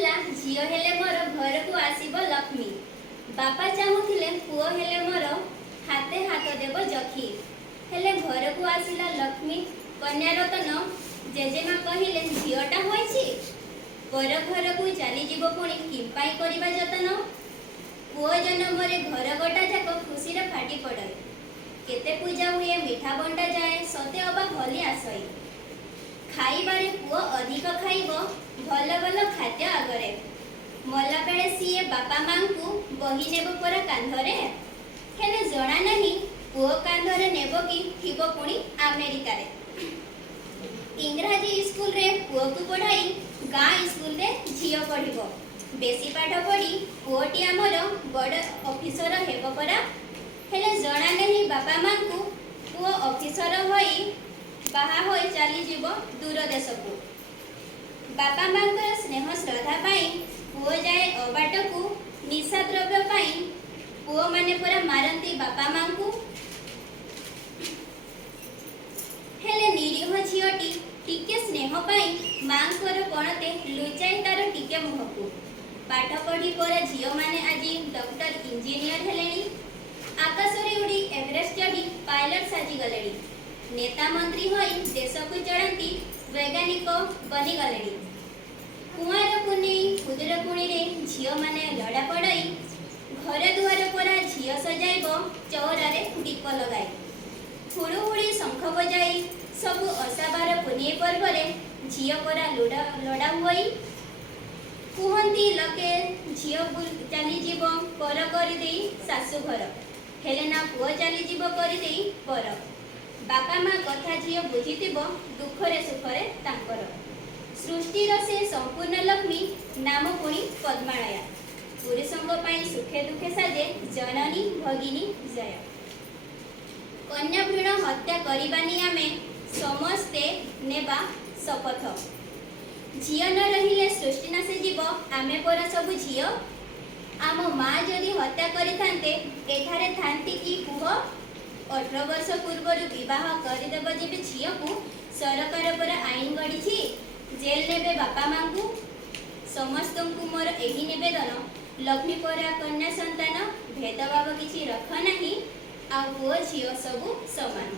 କହୁଥିଲା ଝିଅ ହେଲେ ମୋର ଘରକୁ ଆସିବ ଲକ୍ଷ୍ମୀ। ବାପା ଚାହୁଁଥିଲେ ପୁଅ ହେଲେ ମୋର ହାତେ ହାତ ଦେବ ଯଖି। ହେଲେ ଘରକୁ ଆସିଲା ଲକ୍ଷ୍ମୀ କନ୍ୟା ରତନ। ଜେଜେମା କହିଲେ ଝିଅଟା ହୋଇଛି ପର ଘରକୁ ଚାଲିଯିବ ପୁଣି କିମ୍ପାଇଁ କରିବା ଯତନ। ପୁଅ ଜନ୍ମରେ ଘର ଗୋଟା ଯାକ ଖୁସିରେ ଫାଟି ପଡ଼େ। କେତେ ପୂଜା ହୁଏ ମିଠା ବଣ୍ଟା ଯାଏ ସତେ ଅବା ଭଲି ଆସଇ। ଖାଇବାରେ ପୁଅ ଅଧିକ ଖାଇବ ଭଲ ଭଲ ଖାଦ୍ୟ ଆଗରେ। ମଲା ବେଳେ ସିଏ ବାପା ମାଙ୍କୁ ବହି ନେବ ପରା କାନ୍ଧରେ। ହେଲେ ଜଣା ନାହିଁ ପୁଅ କାନ୍ଧରେ ନେବ କି ଥିବ ପୁଣି ଆମେରିକାରେ। ଇଂରାଜୀ ସ୍କୁଲରେ ପୁଅକୁ ପଢ଼ାଇ ଗାଁ ସ୍କୁଲରେ ଝିଅ ପଢ଼ିବ। ବେଶୀ ପାଠ ପଢ଼ି ପୁଅଟି ଆମର ବଡ଼ ଅଫିସର ହେବ ପରା। ହେଲେ ଜଣା ନାହିଁ ବାପା ମାଙ୍କୁ ପୁଅ ଅଫିସର ହୋଇ ବାହା ହୋଇ ଚାଲିଯିବ ଦୂର ଦେଶକୁ। ବାପା ମାଙ୍କର ସ୍ନେହ ଶ୍ରଦ୍ଧା ପାଇଁ ପୁଅ ଯାଏ ଅବାଟକୁ। ନିଶା ଦ୍ରବ୍ୟ ପାଇଁ ପୁଅମାନେ ପରା ମାରନ୍ତି ବାପା ମାଙ୍କୁ। ହେଲେ ନିରୀହ ଝିଅଟି ଟିକେ ସ୍ନେହ ପାଇଁ ମାଙ୍କର ପଣତେ ଲୁଚାଇ ତାର ଟିକେ ମୁହଁକୁ। ପାଠ ପଢ଼ି ପରା ଝିଅମାନେ ଆଜି ଡକ୍ଟର ଇଞ୍ଜିନିୟର ହେଲେଣି। ଆକାଶରେ ଉଡ଼ି ଏଭରେଷ୍ଟ ଚଢ଼ି ପାଇଲଟ ସାଜିଗଲେଣି। ନେତା ମନ୍ତ୍ରୀ ହୋଇ ଦେଶକୁ ଚଳାନ୍ତି ବୈଜ୍ଞାନିକ ବନିଗଲେଣି। କୁଆଁରକୁ ନେଇ ଖୁଦୁରୁକୁଣିରେ ଝିଅମାନେ ଲଡ଼ା ପଡ଼ାଇ ଘର ଦୁଆର ପରା ଝିଅ ସଜାଇବ ଚଉରାରେ ଦୀପ ଲଗାଇ। ହୁଡ଼ୁହୁଡ଼ି ଶଙ୍ଖ ବଜାଇ ସବୁ ଓଷାବାର ପୁନେଇ ପର୍ବରେ ଝିଅ ପରା ଲୋଡ଼ା ହୋଇ। କୁହନ୍ତି ଲୋକେ ଝିଅ ଚାଲିଯିବ ପର କରିଦେଇ ଶାଶୁଘର। ହେଲେ ନା ପୁଅ ଚାଲିଯିବ କରିଦେଇ ପର। ବାପା ମା କଥା ଝିଅ ବୁଝିଥିବ ଦୁଃଖରେ ସୁଖରେ ତାଙ୍କର। ସୃଷ୍ଟିର ସେ ସମ୍ପୂର୍ଣ୍ଣ ଲକ୍ଷ୍ମୀ ନାମ ପୁଣି ପଦ୍ମାଳୟା। ପୁରୁଷଙ୍କ ପାଇଁ ସୁଖେ ଦୁଃଖେ ସାଜେ ଜନନୀ ଭଗିନୀ ଜୟ। କନ୍ୟା ଭ୍ରୂଣ ହତ୍ୟା କରିବାନି ଆମେ ସମସ୍ତେ ନେବା ଶପଥ। ଝିଅ ନ ରହିଲେ ସୃଷ୍ଟି ନାଶି ଯିବ ଆମେ ପରା ସବୁ ଝିଅ। ଆମ ମା ଯଦି ହତ୍ୟା କରିଥାନ୍ତେ ଏଠାରେ ଥାନ୍ତି କି କୁହ। 18 ବର୍ଷ ପୂର୍ବରୁ ବିବାହ କରିଦେବ ଯେବେ ଝିଅକୁ ସରକାର ପରା ଆଇନ ଗଢ଼ିଛି ଜେଲ୍ ନେବେ ବାପା ମାଙ୍କୁ। ସମସ୍ତଙ୍କୁ ମୋର ଏହି ନିବେଦନ ଲକ୍ଷ୍ମୀ ପରା କନ୍ୟା ସନ୍ତାନ ଭେଦଭାବ କିଛି ରଖ ନାହିଁ ଆଉ ପୁଅ ଝିଅ ସବୁ ସମାନ।